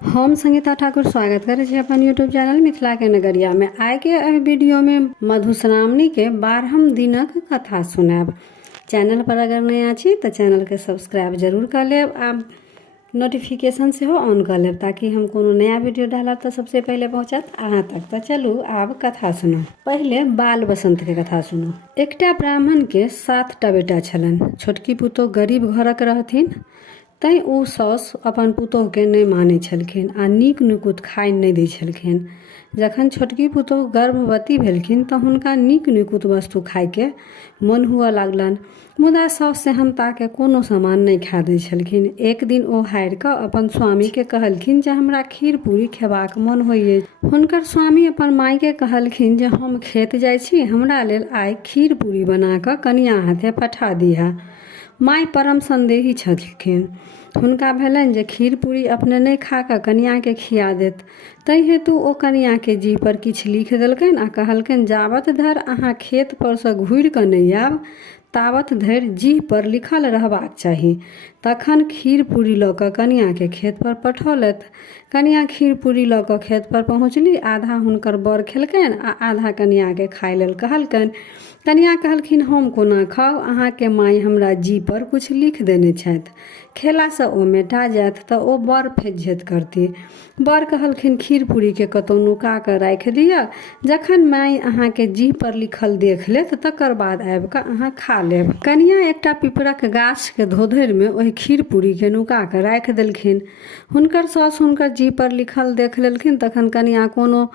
हम संगीता ठाकुर स्वागत करे छी अपन यूट्यूब चैनल मिथिला के नगरिया में। आइ के वीडियो में मधुश्रावणी के 12हम दिनक कथा सुनाब। चैनल पर अगर नया छी तो चैनल के सब्सक्राइब जरूर कर लेब आ नोटिफिकेशन से ऑन कर लेब ताकि हम कोनो नया वीडियो डालब तो सबसे पहले पहुँचत अहाँ तक। तो चलू आब कथा सुनो। पहले बाल बसंत के कथा सुनो। एकटा ब्राह्मण के 7टा बेटा छलन। छोटकी पुतोह गरीब घरक रहथिन, तैं ओ साउस अपन पुतोह के नहीं मानै छलखिन आ नीक नुकुत खाय नहीं दै छलखिन। जखन छोटकी पुतोह गर्भवती भेलखिन तऽ हुनका नीक नुकुत वस्तु खाय के मन हुअ लागलन, मुदा साउस सेहनता के कोनो सामान नहीं खा दै छलखिन। एक दिन ओ हारि कऽ अपन स्वामी के कहलखिन जे हमरा खीर पूरी खेबाक मन होइए। हुनकर स्वामी अपन माय के कहलखिन जे हम खेत जाइ छी, हमरा लेल आइ खीर पूरी बना कऽ कनिया हाथे पठा दिहा। माय परम संदेही छलखिन। हुनका भेलनि जे खीर पूरी अपने नहीं खा कऽ कनिया के खिया देत। ताहि हेतु ओ कनिया के जीह पर किछु लिख देलकनि आ कहलकनि जाबत धरि अहाँ खेत पर से घुरि कऽ नहीं आयब ताबत धरि जीह पर लिखल रहबाक चाही। तखन खीर पूरी लऽ कऽ कनिया के खेत पर पठौलथि। कनिया खीर पूरी लऽ कऽ खेत पर पहुँचली। आधा हुनकर बर खेलकनि आ आधा कनिया के खाय लेल कहलकनि। कनिया कहलखिन हम कोना खाउ, अहाँ के माय हमरा जीह पर कुछ लिख देने छथि, खेला से ओ मेटा जायत तऽ ओ बड़ फेज्झत करती। बर कहलखिन खीर पूरी के कतौ नुका कऽ राखि दिअ, जखन माय अहाँ के जीह पर लिखल देख लेत तकर बाद आबि कऽ अहाँ खा लेब। कनिया एकटा पिपरक गाछ के धोधरि में ओहि खीर पूरी के नुका कऽ राखि देलखिन। हुनकर साउस हुनकर जीह पर लिखल देख लेलखिन। तखन कनिया कोनो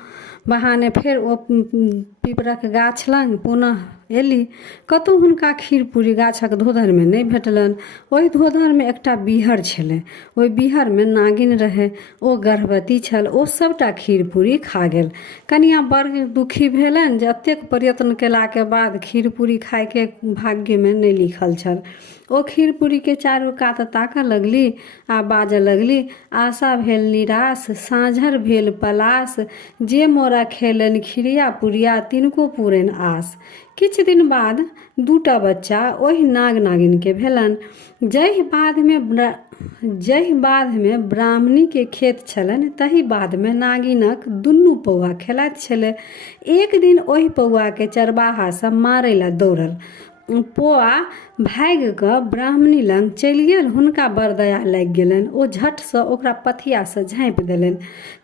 बहाने फेर ओ पिपरक गाछ लग पुनः एली। कतौ हुनका खीर पूरी गाछक धोधर में नहीं भेटलनि। ओहि धोधर में एकटा बीहर छलै। ओहि बीहर में नागिन रहै। ओ गर्भवती छल। ओ सबटा खीर पूरी खा गेल। कनिया बड़ दुखी भेलनि जे एतेक प्रयत्न केला के बाद खीर पूरी खाय के भाग्य में नहीं लिखल छल। ओ खीर पूरी के चारू कात ताकऽ लगली आ बाजऽ लगली, आशा भेल निराश, साँझर भेल पलाश, जे मोरा खेलनि खिरिया पुरिया तिनको पूरनि आस। किछु दिन बाद 2टा बच्चा ओहि नाग नागिन के भेलनि। जाहि बाध में ब्राह्मणी के खेत छलनि तही बाध में नागिनक 2 पौआ खेलाइत छलै। एक दिन ओहि पौआ के चरवाहा सब मारै ला दौड़ल। पौआ भागि कऽ ब्राह्मणी लग चलि गेल। हुनका बड़ दया लागि गेलनि। ओ झट से ओकरा पथिया से झाँपि देलनि।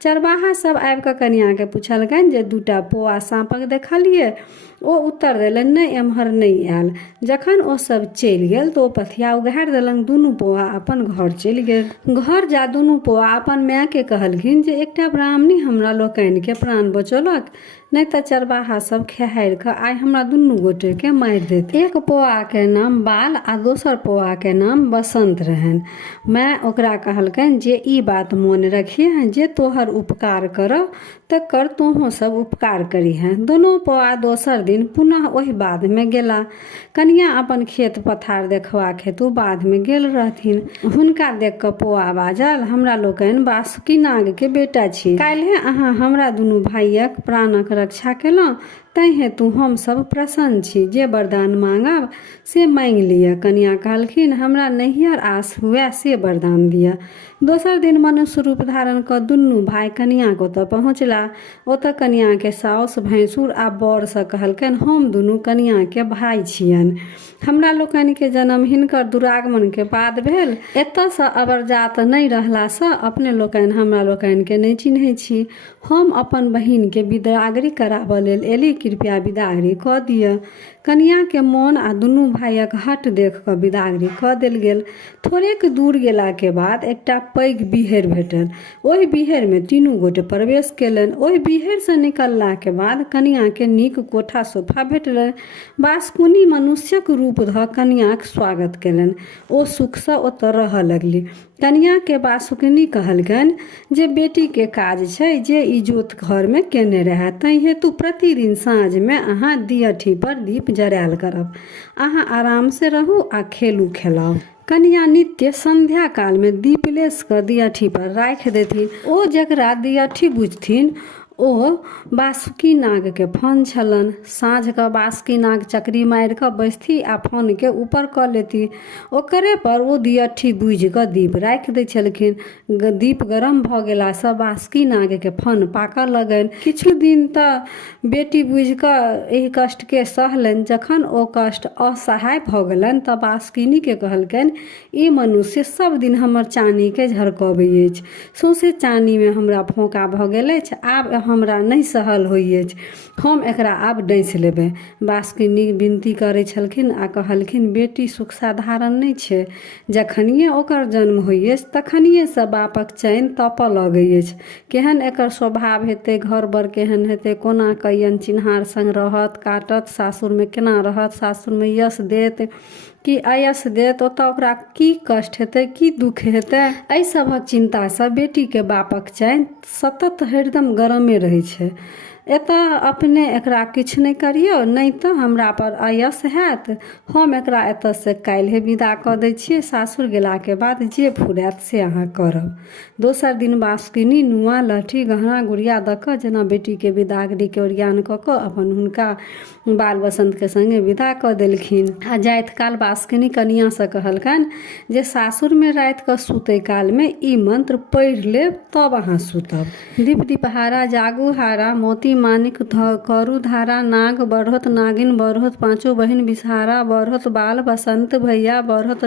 चरवाहा सब आबि कऽ कनिया के पुछलकनि जे 2टा पौआ साँपक देखलिए। ओ उत्तर देलनि नहीं, एम्हर नहीं आयल। जखन ओ सब चलि गेल तो ओ पथिया उघारि देलनि। 2 पौआ अपन घर चलि गेल। घर जा 2 पौआ अपन माय के कहलखिन जे एकटा ब्राह्मणी हमरा लोकनि के प्राण बचौलक, नहीं तऽ चरवाहा सब खेहारि कऽ आइ हमरा 2 गोटे के मारि देत। एक पौआ के नाम बाल आ दोसर पौआ के नाम बसंत रहनि। माय ओकरा कहलकनि जे ई बात मोन रखिए, जे तोहर उपकार करऽ तकर तोहो सब उपकार करीहें। 2 पौआ दोसर दिन पुनः ओहि बाध में गेला। कनिया अपन खेत पथार देखबाक हेतु बाध में गेल रहथिन। हुनका देख कऽ पौआ बाजल, हमरा लोकनि बासुकी नाग के बेटा छी। काल्हे अहाँ हमरा 2 भाइयक प्राणक रक्षा केलहुँ, तैं हेतु हम सब प्रसन्न छी। जे वरदान मांगब से मांगि लिअ। कनिया कहलखिन हमरा नैहर आस हुए से वरदान दिअ। दोसर दिन मनुष्य रूप धारण कऽ 2 भाई कनिया को ओतऽ पहुँचला। ओतऽ कनिया के साउस भैंसुर आ बर से कहलकनि हम 2 कनिया के भाई छियनि। हमरा लोकनि के जन्म हिनकर दुरागमन के बाद भेल। एतऽ से अबरजात नहीं रहला से अपने लोकनि हमरा लोकनि के नहीं चिन्है छी। हम अपन बहिन के बिदागरी कराबऽ लेल एली, कृपया बिदागरी कऽ दिअ। कनिया के मोन आ 2 भाइयक हट देख कऽ बिदागरी कऽ देल गेल। थोड़ेक दूर गेला के बाद एकटा पैघ बीहर भेटल। ओहि बीहर में 3 गोटे प्रवेश केलनि। ओहि बीहर से निकलला के बाद कनिया के नीक कोठा सोफा भेटलनि। बासकुनी मनुष्यक रूप धऽ कनियाक स्वागत केलनि। ओ सुख से ओतऽ रहऽ लगली। कनिया के बासुकनी कहलकनि जे बेटी के काज छै जे इजोत घर में केने रहै, तैं हेतु प्रतिदिन साँझ में अहाँ दियठी पर दीप जरायल करब। अहाँ आराम से रहू आ खेलू खेलाउ। कनिया नित्य संध्या काल में दीप लेस कऽ दियठी पर राखि देथिन। ओ जकरा दियठी बुझथिन ओ बासुकी नागके फन छलनि। साँझके बासुकी नाग चकरी मारि कऽ बैसती आ फनके ऊपर कऽ लेती। ओकरे पर ओ दियट्ठी बूझि कऽ दीप राखि दै छलखिन। दीप गरम भऽ गेलासँ बासुकी नागके फन पाकऽ लगनि। किछु दिन तऽ बेटी बूझि कऽ एहि कष्टके सहलनि। जखन ओ कष्ट असहाय भऽ गेलनि तऽ बासुकिनीके कहलकनि, ई मनुष्य सब दिन हमर चानीके झरकबै अछि। सौंसे चानीमे हमरा फोका भऽ गेल अछि। आब हमरा नहि सहल होइ अछि। हम एकरा आब डैंस लेबै। बासुकिनी विनती करै छलखिन आ कहलखिन, बेटी सुख साधारण नहि छै। जखनिए ओकर जन्म होइ अछि तखनिएसँ बापक चैन तपऽ लगै अछि। केहन एकर स्वभाव हेतै, घर बर केहन हेतै, कोना कैयन चिन्हार संग रहत, काटत, सासुरमे केना रहत, सासुरमे यश देत कि अयश देत, ओतऽ ओकरा की कष्ट हेतै, की दुख हेतै। एहि सभक चिन्तासँ बेटीके बापक चैन सतत हरदम गरमे रहै छै। एतऽ अपने एकरा किछु नहि करियौ, नहि तऽ हमरा पर अयश हैत। हम एकरा एतऽसँ काल्हे विदा कऽ दै छियै। सासुर गेलाके बाद जे फुरायत से अहाँ करब। दोसर दिन बासुकिनी नुआ लहठी गहना गुड़िया दऽ कऽ जेना बेटीके विदागरीके ओरियान कऽ कऽ अपन हुनका बाल बसन्तके सङ्गे विदा कऽ देलखिन। आ जाइत काल बासुकिनी कनियाँसँ कहलकनि जे सासुरमे रातिकऽ सुतै कालमे ई मंत्र पढ़ि लेब तब अहाँ सुतब। दीप दीपहारा जागू हारा, मोती मानिक करू धारा, नाग बढ़त नागिन बढ़त, पाँचों बहिन बिसहारा बढ़त, बाल बसंत भैया बढ़त,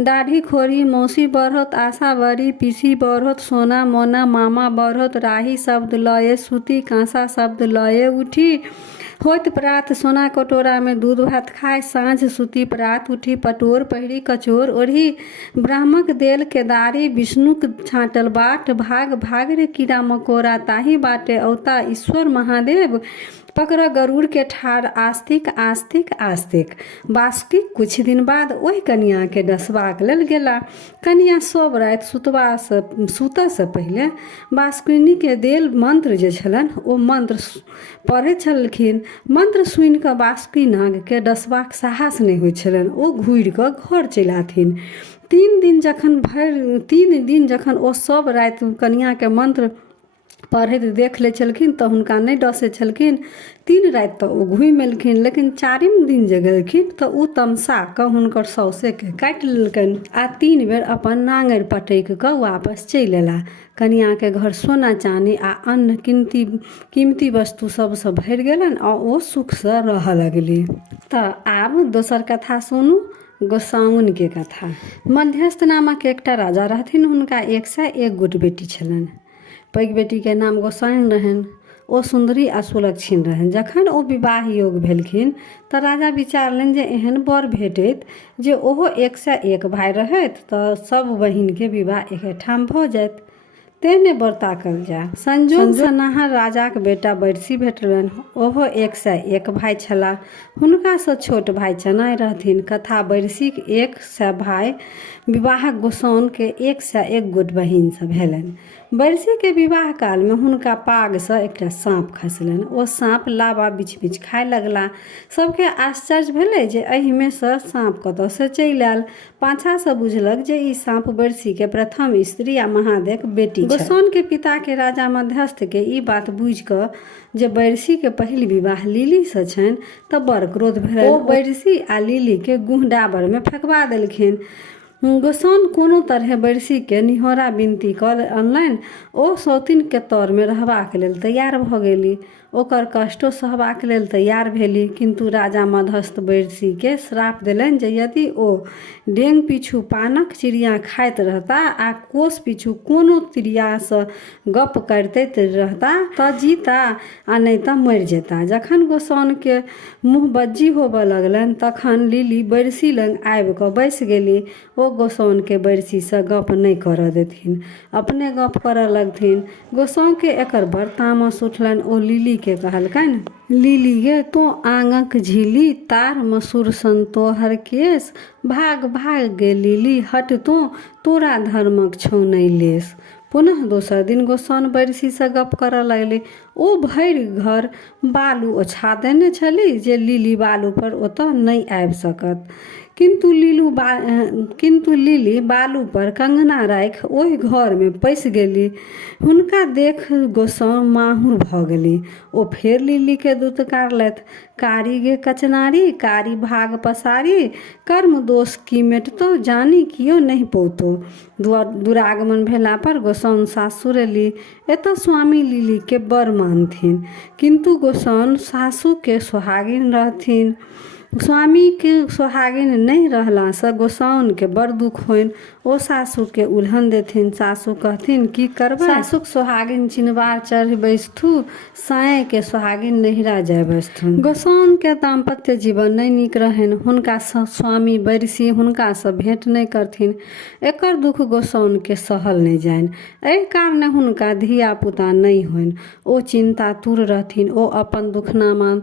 दाढ़ी खोरी मौसी बढ़त, आशा बड़ी पीसी बढ़त, सोना मोना मामा बढ़त, राही शब्द लये सूती, कांसा शब्द लये उठी, होइत प्रात सोना कटोरा में दूध भात खाए, साँझ सूती प्रात उठी, पटोर पहिरी कचोर ओढ़ी, ब्राह्मक देल केदारी, विष्णुक छाँटल बाट, भाग भाग रे कीड़ा मकोड़ा, ताही बाटे औता ईश्वर महादेव, पकड़ गरुड़ के ठाड़, आस्तिक आस्तिक आस्तिक। बासुकी कुछ दिन बाद ओहि कनियाँके डसबाक लेल गेला। कनियाँ सब राति सुतऽसँ पहिले बासुकिनीके देल मंत्र जे छलनि ओ मंत्र पढ़ै छलखिन। मंत्र सुनि कऽ बासुकी नागके डसबाक साहस नहि होइ छलनि। ओ घुरि कऽ घर चलि आथिन। 3 दिन जखन ओ सब राति कनियाँके मंत्र पढ़ैत देख लै छलखिन तऽ हुनका नहि डसै छलखिन। 3 राति तऽ ओ घुमि एलखिन, लेकिन 4म दिन जे गेलखिन तऽ ओ तमसा कऽ हुनकर सौसेके काटि लेलकनि आ 3 बेर अपन नांगरि पटकि कऽ वापस चलि एला। कनियाँके घर सोना चानी आ अन्य कीमती वस्तु सबसँ भरि गेलनि आ ओ सुखसँ रहऽ लगली। तऽ आब दोसर कथा सुनू, गोसाउनके कथा। मध्यस्थ नामक एकटा राजा रहथिन। हुनका 101 गोट बेटी छलनि। पैघ बेटीके नाम गोसाउन रहनि। ओ सुन्दरी आ सुलक्षण रहनि। जखन ओ विवाह योग भेलखिन तऽ राजा विचारलनि जे एहन बर भेटैत जे ओहो 101 भाइ रहैत तऽ सब बहिनके विवाह एके ठाम भऽ जायत। तेहने बर ताकल जाय। संजोगसँ नहा राजाक बेटा बैरसी भेटलनि। ओहो 101 भाइ छलाह। हुनकासँ छोट भाइ चनाइ रहथिन। कथा बैरसीक 100 भाइ, विवाहक गोसाउनके 101 गोट बहिनसँ भेलनि। बैरसीके विवाह कालमे हुनका पागसँ एकटा साँप खसलनि। ओ साँप लाबा बिछ बिछ खाय लगला। सबके आश्चर्य भेलै जे एहिमेसँ साँप कतऽसँ चलि आयल। पाछासँ बुझलक जे ई साँप बैरसीके प्रथम स्त्री आ महादेवक बेटी। गोसाउनके पिताके राजा मध्यस्थके ई बात बुझि कऽ जे बैरसीके पहिल विवाह लिलीसँ छनि तऽ बड़ क्रोध भेलनि। ओ बैरसी आ लिलीके गुह डाबरमे फेकबा देलखिन। गोसाउन कोनो तरहे बैरसीके निहोरा विनती कऽ अनलनि। ओ सौतीनके तौरमे रहबाक लेल तैयार भऽ गेली। ओकर कष्टो सहबाक लेल तैयार भेली। किन्तु राजा मध्यस्थ बैरसीके श्राप देलनि जे यदि ओ डेंग पीछू पानक चिड़िया खाइत रहता आ कोस पीछू कोनो चिड़ियासँ गप करतैत रहता तऽ जीता आ नहि तऽ मरि जेता। जखन गोसाउनके मुँह बज्जी होबऽ लगलनि तखन लिली बैरसी लग आबि कऽ बैसि गेली। ओ गोसाउनके बैरसीसँ गप नहि करऽ देथिन, अपने गप करऽ लगथिन। गोसाउनके एकर बड़ तामस उठलनि। ओ लिलीके कहलकनि, लिली गे तो आंगक झिली, तार मसूर सन तोहर केस, भाग भाग गे लिली हट तोरा धर्मक छौ नहि लेस। पुनः दोसर दिन गोसाउन बैरसीसँ गप करऽ लगली। ओ भरि घर बालू ओछा देने छली जे लिली बालू पर ओतऽ नहि आबि सकत। किंतु लिली बालू पर कंगना राखि ओहि घर में पैसि गेली। हुनका देख गोसाउन माहुर भऽ गेली। ओ फेर लिली के दुत्कारलथि, कारी गे कचनारी, कारी भाग पसारी, कर्म दोष की मेटतौ, जानी कियो नहीं पौतो। दुरागमन भेला पर गोसाउन सासुर एली। एतऽ स्वामी लिली के बड़ मानथिन, किंतु गोसाउन सासू के सोहागिन रहथिन। स्वामी के सोहागिन नहीं रहला से गोसाउन के बड़ दुख होइन। ओ सासू के उल्हन देथिन। सासू कहथिन की करबै, सासुक सोहागिन चिनबार चढ़ बैसथु, साए के सोहागिन नहिरा जाय बैसथुन। गोसाउन के दाम्पत्य जीवन नहीं नीक रहनि। हुनका स्वामी बैरसी हुनका से भेंट नहीं करथिन। एकर दुख गोसाउन के सहल नहीं जाइन। एहि कारणे हुनका धिया पुता नहीं होइन। ओ चिंतातुर रहथिन। ओ अपन दुखनामा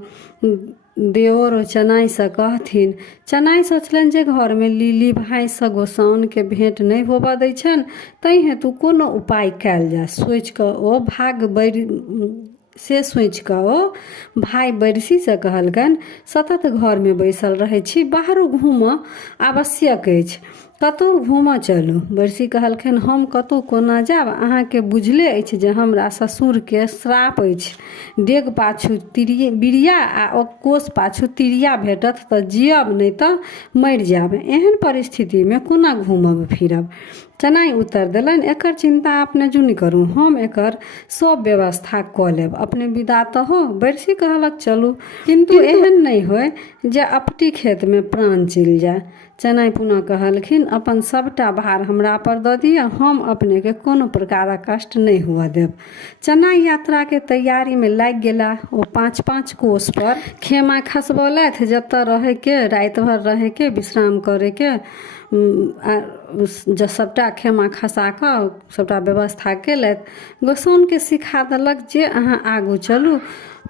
देवर चनाई से कहथिन। चनाई सोचलनि जे घर में लिली भाई से गोसाउन के भेंट नहीं होबऽ दै छनि, तै हेतु कोनो उपाय कयल जाय। सोचि कऽ ओ भाई बैरसी से कहलकनि, सतत घर में बैसल रहै छी, बाहरो घूमऽ आवश्यक अछि, कतहु घूमऽ चलू। बैरसी कहलखिन, हम कतहु कोना जायब, अहाँके बुझले अछि जे हमरा ससुर के श्राप अछि। डेग पाछू बिरिया आ कोस पाछू तिरिया भेटत तऽ जियब, नहीं तऽ मरि जायब। एहन परिस्थिति में कोना घूमब फिरब। चनाई उत्तर देलनि, एकर चिंता अपने जुनि करू, हम एकर सब व्यवस्था कऽ लेब, अपने विदा तऽ हो। बैरसी कहलक, चलू, किंतु एहन नहीं होय जे अपटी खेत में प्राण चलि जाय। चनाई पुनः कहलखिन, अपन सबटा भार हमरा पर दऽ दिअ, हम अपने के कोनो प्रकारक कष्ट नहीं हुआ देब। चनाई यात्रा के तैयारी में लागि गेला। ओ 5-5 कोस पर खेमा खसबौलथि, जतऽ रहे के, रात भर रहे के, विश्राम करे के, सबटा खेमा खसा कऽ सबटा व्यवस्था केलथि। गोसाउन के सिखा देलक जे अहाँ आगू चलू,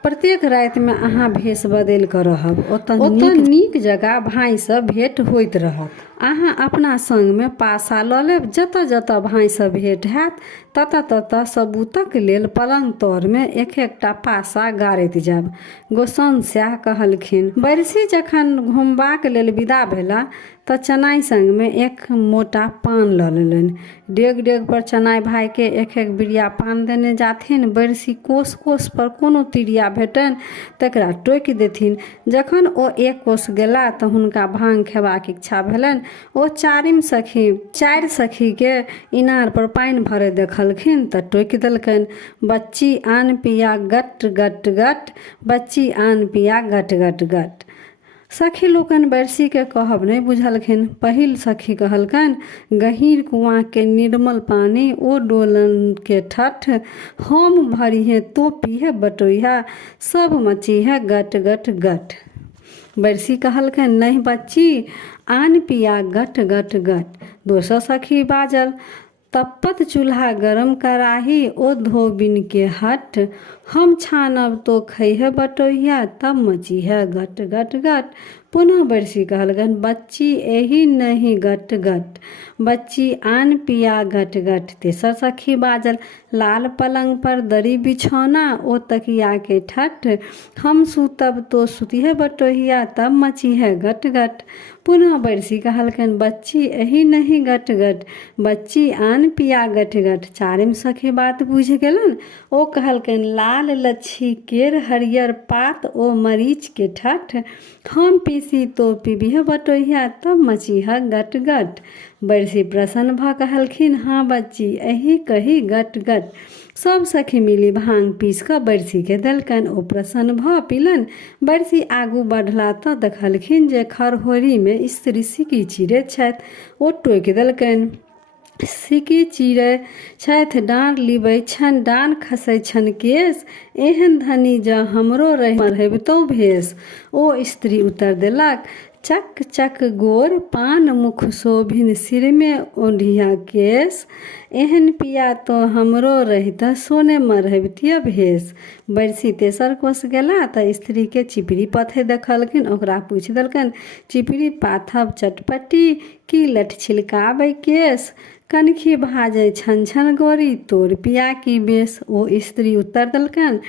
प्रत्येक राति में अहाँ भेष बदलि कऽ रहब। ओतऽ नीक जगह भाई से भेंट होइत रहत। अहाँ अपना संग में पासा लऽ लेब। जतऽ जतऽ भाई से भेंट हैत ततऽ ततऽ सबूतक लेल पलंग तर में एक एकटा पासा गाड़ैत जायब। गोसाउन सएह कहलखिन। बैरसी जखन घुमबाक लेल विदा भेला तऽ चनाई संग में एक मोटा पान लऽ लेलनि। डेग डेग पर चनाई भाई के एक एक बिरिया पान देने जाथिन। बैरसी कोस कोस पर कोनो तिरिया भेटनि तकरा टोकि देथिन। जखन ओ 1 कोस गेला तऽ हुनका भांग खेबाक इच्छा भेलनि। ओ 4 सखी के इनार पर पानि भरे देखलखिन तऽ टोकि देलकनि, बच्ची आन पिया गट गट गट, बच्ची आन पिया गट गट गट। सखी लोकनि बैरसी के कहब नहीं बुझलखिन। पहिल सखी कहलकनि, गहीर कुआँ के निर्मल पानी, ओ डोलन के ठठ, हम भरिहे तो पीहे बटोइहा, सब मची है गट गट गट। बैरसी कहलकनि, नहीं बच्ची, आन पिया गट गट गट। दोसर सखी बाजल, तपत चूल्हा गरम कराही, ओ धोबिन के हट, हम छानब तो खैहे बटोइया, तब मची है गट गट गट। पुनः बैरसी कहलकनि, बच्ची एही नहीं गट गट, बच्ची आन पिया गट गट। तेसर सखी बाजल, लाल पलंग पर दरी बिछौना, ओ तकिया के ठट, हम सूतब तो सुतिहे बटोहिया, तब मची है गट गट। पुनः बैरसी कहलकनि, बच्ची एही नहीं गट गट, बच्ची आन पिया गट गट। चारिम सखी बात बुझि गेलन। ओ कहलकनि, लाल लच्छी केर हरियर पात, ओ मरीच के ठठ, हम पीसी तो पीबिहे बटोहिया, तब मची है गट गट। बैरसी प्रसन्न भऽ कहलखिन, हाँ बच्ची, एही कही गट गट। सब सखी मिली भांग पीस कऽ बैरसी के देलकनि। ओ प्रसन्न भऽ पीलनि। बैरसी आगू बढ़ला तऽ देखलखिन जे खरहोरी में स्त्री सिक्की चीरैत छथि। ओ टोकि देलकनि, सिक्की चीरै छथि, डाँड़ लिबै छनि, डाँड़ खसै छनि केश, एहन धनी जँ हमरो रहबितौ भेष। ओ स्त्री उत्तर देलक, चक चक गोर, पान मुख शोभिन, सिर में ओढ़िया केश, एहन पिया तो हमरो रहित, सोने में रहबितिया भेष। बैरसी तेसर कोस गेला तऽ स्त्री के चिपरी पथे देखलखिन। ओकरा पूछि देलकनि, चिपरी पाथब चटपटी, की लठ छिलकाबै केश, कनखी भाजै छन छन गोरी, तोर पिया की बेस। ओ स्त्री उत्तर देलकनि,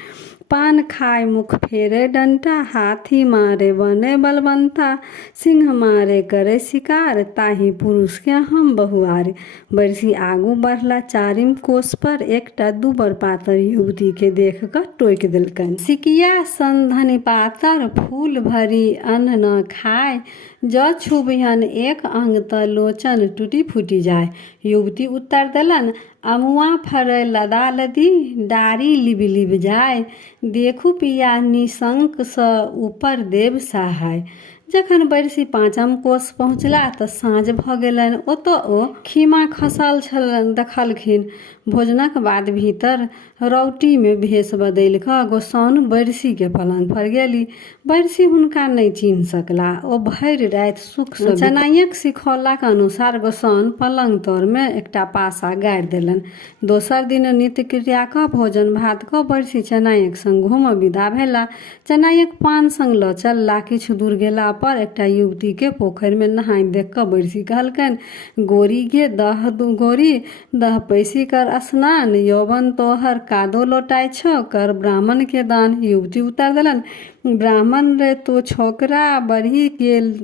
पान खाए मुख फेरे डंटा, हाथी मारे बने बलवंता, सिंह मारे करे शिकार, ताही पुरुष के हम बहुआरे। बरसी आगू बढ़ला चारिम कोस पर एकटा दुबर पातर युवती के देख कर टोक दिलकन। सिकिया सन धनी पातर, फूल भरी अन्न न खाए, ज छुबिहन एक अंग त लोचन टूटी फूटी जाए। युवती उत्तर दिलन, अमुआ फरे लदा लदी, डारी लिब लिब जाए, देखू पिया निशंक स ऊपर देव सहाय। जखन बरसी पाँचम कोस पहुँचला तऽ साँझ भऽ गेलनि। ओतऽ ओ खीमा खसल छलनि देखलखिन। भोजनक बाद भीतर रौटीमे भेष बदलि कऽ गोसाउन बरसीके पलंग पर गेली। बरसी हुनका नहि चिन्ह सकला। ओ भरि राति सुख सँ चनाइक सिखौलाक अनुसार गोसाउन पलंग तरमे एकटा पासा गाड़ि देलनि। दोसर दिन नित्य क्रिया कऽ भोजन भात कऽ बरसी चनाइक संग घूमऽ विदा भेला। चनाइक पान संग लऽ चलला। किछु दूर गेला पर एकटा युवती के पोखरि में नहाय देख कऽ बरसी कहलकनि, गोरी गे दह गोरी दह पैसी कर स्नान, यौवन तोहर कादो लौटाय छौ, कर ब्राह्मण के दान। युवती उत्तर देलन, ब्राह्मण रे तो छोकरा बढ़ी गेल,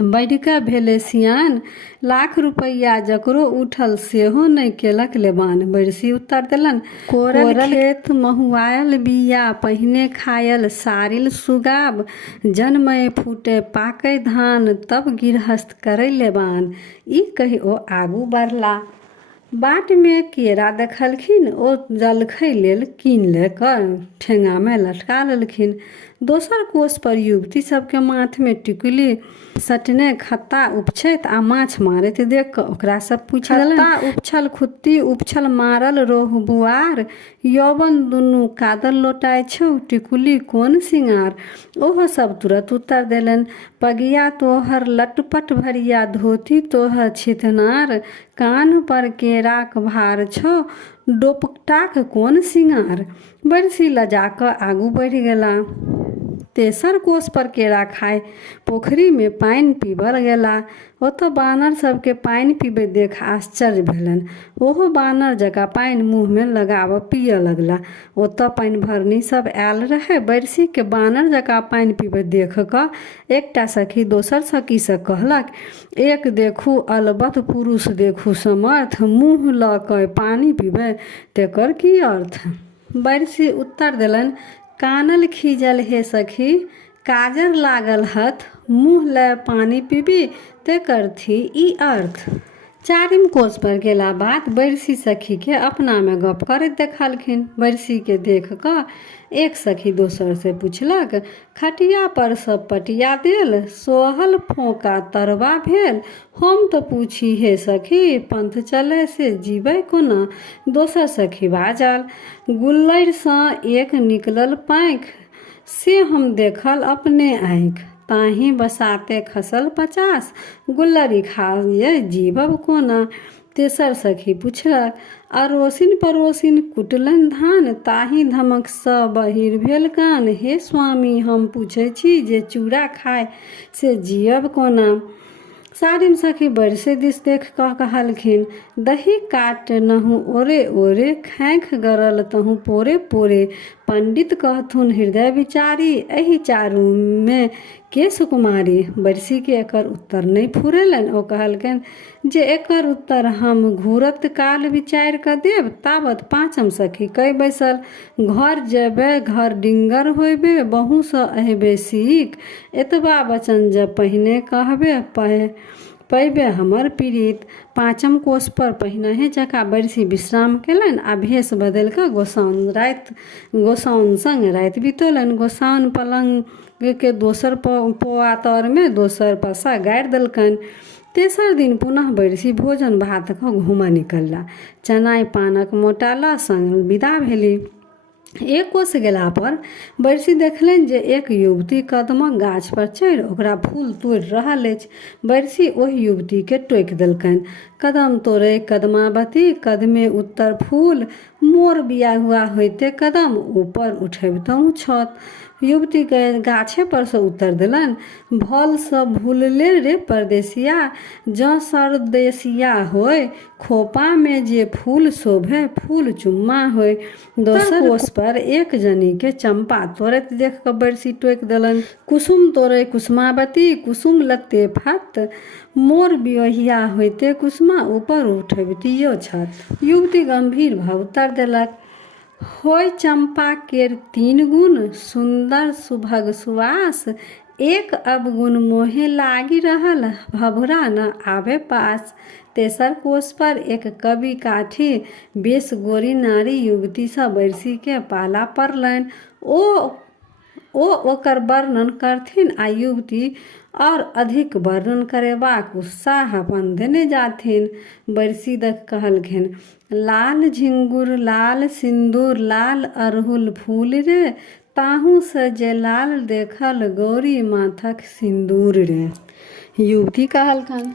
बढ़ि कऽ भेले सियान, लाख रुपैया जकरो उठल सेहो नहि केलक लेबान। बरसी उत्तर देलन, कोरल खेत महुआयल बिया, पहिने खायल सारिल सुगाब, जनमय फूटे पाकै धान, तब गिरहस्थ करै लेबान। ई कहि ओ आगू बढ़ला। बाट में केरा देखलखिन। ओ जलखै लेल कीन ले कऽ ठेंगा में लटका लेलखिन। दोसर कोस पर युवती सबके माथ में टिकुली सटने खत्ता उपछैत आ माछ मारैत देख कऽ ओकरा सब पूछलनि, खत्ता उपछल खुत्ती उपछल मारल रोहु बुआर, यौवन दुनू कादल लोटाय छौ, टिकुली कोन सिंगार। ओहो सब तुरत उत्तर देलनि, पगिया तोहर लटपट भरिया, धोती तोहर छितनार, कान पर केराक भार छौ, डोपटाक कोन सिंगार। बरसी लजा कऽ आगू बढ़ि गेला। तेसर कोस पर केरा खाए पोखरी में पानि पीबल गेला। ओतऽ बानर सबके पानि पीबे देख आश्चर्य भेलनि। ओहो बानर जकाँ पानि मुँह में लगाबऽ पियऽ लगला। ओतऽ पानि भरनी सब आयल रहे। बरसी के बानर जकाँ पानि पीबे देख कऽ एकटा सखी दोसर सखी से कहलक, एक देखू अलबत पुरुष देखू समर्थ, मुँह लऽ कऽ पानि पीबे तेकर की अर्थ। बरसी उत्तर देलनि, कानल खीजल हे सखी, काजर लागल हथ, मुँह ले पानी पीबी तेकर थी ई अर्थ। चारिम कोस पर गेला बाद बरसी सखी के अपना में गप करैत देखलखिन। बरसी के देख कऽ एक सखी दोसर से पूछलक, खटिया पर सब पटिया देल, सोहल फोका तरवा भेल, हम तो पूछी हे सखी, पंथ चले से जीबै कोना। दोसर सखी बाजल, गुल्लैर सँ एक निकलल पाँख, से हम देखल अपने आँखि, ताही बसाते खसल 50, गुल्लरी खाए जीवब कोना। तेसर सखी पूछलक, अरोसिन परोसिन कुटलन धान, ताही धमक सँ बहिर भेल कान, हे स्वामी हम पूछै छी जे चूड़ा खाए से जियब कोना। सारिम सखी बरसे दिस देख कऽ कहलखिन, दही काट नहु ओरे ओरे, खैख गरल तहु पोरे पोरे, पंडित कहथुन हृदय विचारी, एहि चारू में के सुकुमारी। बरसी के एकर उत्तर नहीं फुरेलनि। ओ कहलकनि जे एकर उत्तर हम घूरत काल विचार कऽ देब। ताबत पाँचम सखी कहि बैसल, घर जेबे घर डिंगर होबे, बहु सँ अहबे सीख, एतबा वचन जब पहिने कहबे पैबे हमर पीड़ित। पाँचम कोस पर पहिनहे जकाँ बरसी विश्राम केलनि आ भेष बदलि कऽ गोसाउन संग राति बितौलनि। गोसाउन पलंग के दोसर पोआ तर में दोसर पासा गाड़ि देलकनि। तेसर दिन पुनः बरसी भोजन भात कऽ घूमऽ निकलला। चनाइ पानक मोटाला संग विदा भेली। एक कोस गेला पर बरसी देखलनि जे एक युवती कदमक गाछ पर चढ़ि ओकरा फूल तोड़ि रहल अछि। बरसी ओहि युवती के टोकि देलकनि, कदम तोड़े कदमावती, कदमे उत्तर फूल, मोर बिया हुआ होते कदम, ऊपर उठबितहुँ छत। युवती गाछे पर से उतर दिलन, भल सँ भूलले रे परदेसिया, जँ सरदेसिया होय, खोपा में जे फूल शोभे, फूल चुम्मा होय। दोसर कोस पर एक जनी के चंपा तोड़त देख कऽ बरसी टोक देलन, कुसुम तोड़े कुसुमावती, कुसुम लगते फत, मोर बियोहिया होते कुसुमा, ऊपर उठबितियो छत। युवती गंभीर भाव उत्तर देलक, होय चंपा केर 3 गुण, सुंदर सुभग सुवास, एक अवगुण मोहे लागी रहल, भभरा न आवे पास। तेसर कोस पर एक कवि काठी, बेस गोरी नारी युवती सँ बरसी के पाला पड़लनि। ओ ओकर वर्णन करथिन आ युवती और अधिक वर्णन करेबाक उत्साह अपन देने जाथिन। बरसी दक कहलखिन, लाल झिंगुर, लाल सिंदूर, लाल अड़हुल फूल रे, ताहू से जे लाल देखल गौरी माथक सिंदूर रे। युवती कहलखन,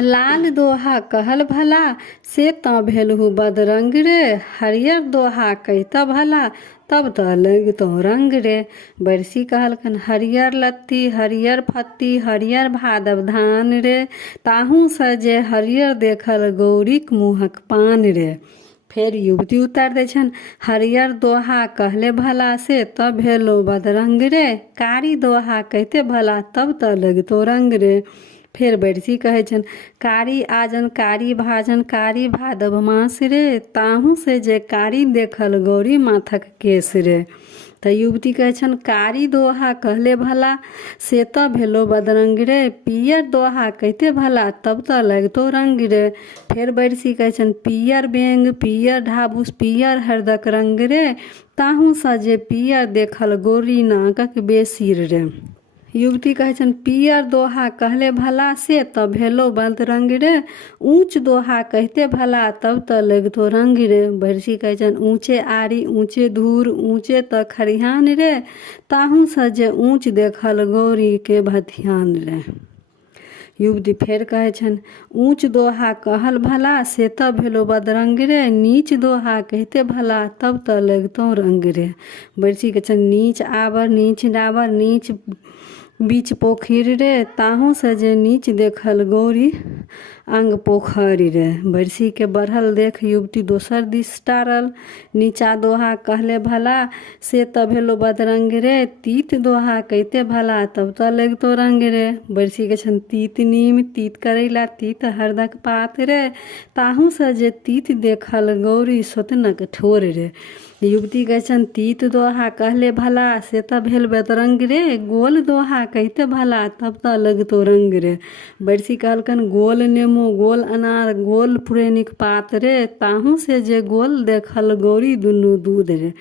लाल दोहा कहल भला, से तऽ भेलहु बदरंग रे, हरियर दोहा कहितऽ भला, तब तऽ लगितो रंग रे। बरसी कहलखन, हरियर लत्ती, हरियर फत्ती, हरियर भादव धान रे, ताहू से जे हरियर देखल गौरीक मुँहक पान रे। फेर युवती उत्तर दै छन, हरियर दोहा कहले भला, से तऽ भेलो बदरंग रे, कारी दोहा कहिते भला, तब तऽ लगितो रंग रे। फेर बरसी कहै छन, कारी आजन, कारी भाजन, कारी भादव मास रे, ताहू से जे कारी देखल गौरी माथक केस रे। तऽ युवती कहै छन, कारी दोहा कहले भला, से तऽ भेलो बदरंग रे, पियर दोहा कहिते भला, तब तऽ लगितो रंग रे। फेर बरसी कहै छन, पियर बेंग, पियर ढाबूस, पियर हरदक रंग रे, ताहू सँ जे पियर देखल गौरी नाकक बेसीर रे। युवती कहै छन, पियर दोहा कहले भला, से तऽ भेलो बदरंग रे, ऊंच दोहा कहिते भला, तब तऽ लगितो रंग रे। बरसी कहै छन, ऊंचे आरी, ऊंचे धूर, ऊंचे तऽ खरिहान रे, ताहू सँ जे ऊंच देखल गौरी के भथियान रे। युवती फेर कहै छन, ऊंच दोहा कहल भला, से तऽ भेलो बदरंग रे, नीच दोहा कहिते भला, तब तऽ लगितो रंग रे। बरसी कहै छन, नीच आबर, नीच डाबर, नीच बीच पोखरि रे, ताहू से जे नीच देखल गौरी अंग पोखरी रे। बरसी के बढ़ल देख युवती दोसर दिस टारल, नीचा दोहा कहले भला, से तऽ भेलो बदरंग रे, तीत दोहा कहिते भला, तब तऽ लगितो रंग रे। बरसी के छन, तीत नीम, तीत करैला, तीत हरदक पात रे, ताहू से जे तीत देखल गौरी सोतनक ठोर रे। युवती कहै छन, तीत दोहा कहले भला, से तऽ भेल बदरंग रे, गोल दोहा कहिते भला, तब तऽ लगितो रंग रे। बरसी कहलकन, गोल नेमो, गोल अनार, गोल पुरेनिक पात रे, ताहू से जे गोल देखल गौरी दुनू दूध रे।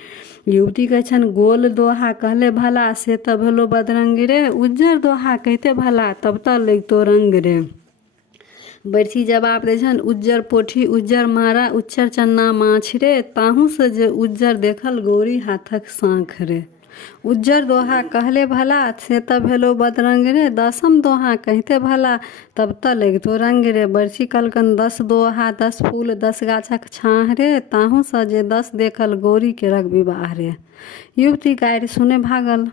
युवती कहै छन, गोल दोहा कहले भला, से तऽ भेलो बदरंग रे, उज्जर दोहा कहिते भला, तब तऽ लगितो रंग रे। बरसी जवाब दै छन, उज्जर पोठी, उज्जर मारा, उच्चर चन्ना माछ रे, ताहू से जे उज्जर देखल गौरी हाथक साँख रे। उज्जर दोहा कहले भला, से तऽ भेलो बदरंग रे, दसम दोहा कहिते भला, तब तऽ लगितो रंग रे। बरसी कहलकन, 10 दोहा, 10 फूल, 10 गाछक छाह रे, ताहू सँ जे 10 देखल गौरी के रग विवाह रे। युवती गारि सुने भागल।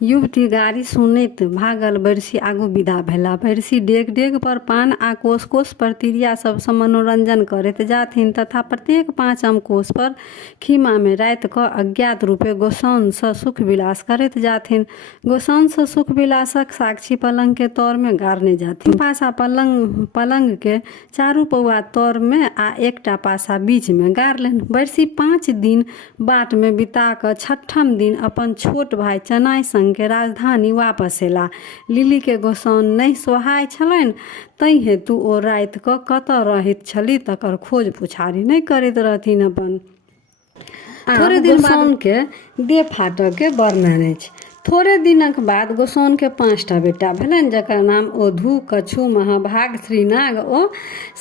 युवती गाड़ी सुनैत भागल, बरसी आगू विदा भेला। बरसी डेग डेग पर पान आ कोस कोस पर तिरिया सबसँ मनोरंजन करैत जाथिन, तथा प्रत्येक 5 कोस पर खीमा में राति कऽ अज्ञात रूपे गोसाउन सँ सुख विलास करैत जाथिन। गोसाउन सँ सुख विलासक साक्षी पलंग के तौर में गारने जाथिन। पासा पलंग के चारू पौआ तौर में आ एकटा पासा बीच में गारलनि। बरसी 5 दिन बाट में बिता कऽ 6ठम दिन अपन छोट भाई चनाई संग के राजधानी वापस एला। लिली के गोसाउन नहीं सोहाय छलनि, तै हेतु ओ राति कऽ कतऽ रहैत छली तकर खोज पुछारी नहीं करैत रहथिन अपन। थोड़े दिन गोसाउन के देह फाटऽ के वर्णन अछि। थोड़े दिनक बाद गोसाउन के 5टा बेटा भेलनि, जकर नाम ओधू, कछु, महाभाग, श्रीनाग ओ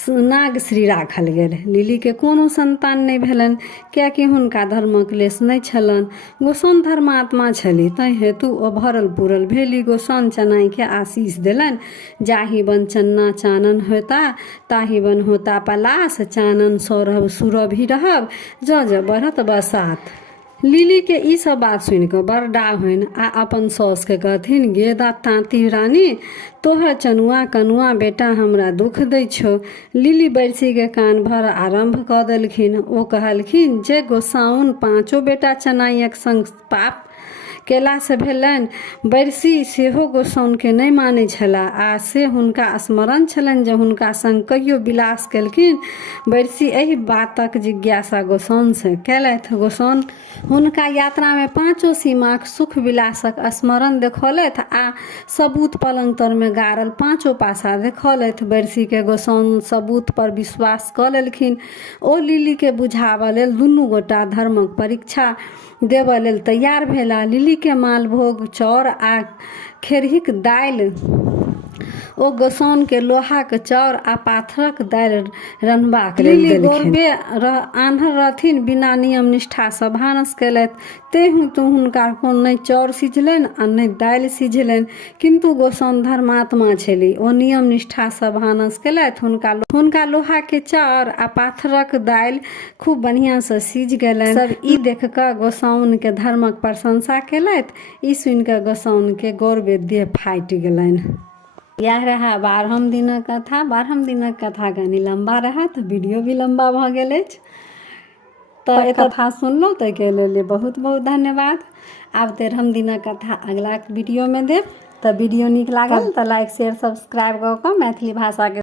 नागश्री राखल गेल। लिली के कोनो संतान नहीं भेलनि, कियाकि हुनका धर्मक क्लेश नहीं छलनि। गोसाउन धर्मात्मा छली, तै हेतु ओ भरल पूरल भेली। गोसाउन चनाई के आशीष देलनि, जाहि बन चन्ना चानन होता, ताहि बन होता पलास, चानन सौरभ सुरभि रहब, जँ बढ़त बसात। लिली के ई सब बात सुनि कऽ बड़ डाह होइन आ अपन साउस के कहथिन, गे ताँती रानी, तोहर चनुआ कनुआ बेटा हमरा दुख दै छौ। लिली बरसी के कान भर आरंभ कऽ देलखिन। ओ कहलखिन जे गोसाउन 5 बेटा चनाइक संग पाप केला से भेलनि। बरसी सेहो गोसाउनके नहि मानै छलाह आ से हुनका स्मरण छलनि जे हुनका संग कहियो विलास केलखिन। बरसी एहि बातक जिज्ञासा गोसाउन से केलथि। गोसाउन हुनका यात्रामे 5 सीमाक सुख विलासक स्मरण देखौलथि आ सबूत पलंग तर में गाड़ल 5 पासा देखौलथि। बरसी के गोसाउन सबूत पर विश्वास कऽ लेलखिन। ओ लिली के बुझाबऽ लेल दुनू गोटा धर्मक परीक्षा देबऽ लेल तैयार भेला। लिली के मालभोग चाउर आ खेरहीक दालि ओ गोसाउन के लोहाक चाउर आ पाथरक दालि रन्हबाक लेल देलखिन। लिली गोरबे आन्हर रहथिन, बिना नियम निष्ठा सँ भानस केलथि। तेहू तो हुनका कोन नहि चाउर सिझलनि आ नहि दालि सिझलनि, किंतु गोसाउन धर्मात्मा छली। ओ नियम निष्ठा सँ भानस केलथि। हुनका लोहा के चाउर आ पाथरक दालि खूब बढ़िया सँ सिझ गेलनि। सब ई देख कऽ गोसाउन के धर्मक प्रशंसा केलथि। ई सुनि कऽ गोसाउन के गौरवे देह फाटि गेलनि। यह रहा 12हम दिनक कथा। 12हम दिनक कथा कनी लम्बा रहा तऽ वीडियो भी लम्बा भऽ गेल अछि। तऽ कथा सुनलहुँ ताहिके लेल बहुत बहुत धन्यवाद। आब 13हम दिनक कथा अगला वीडियोमे देब। तऽ वीडियो नीक लागल तऽ लाइक शेयर सब्सक्राइब कऽ कऽ मैथिली भाषाके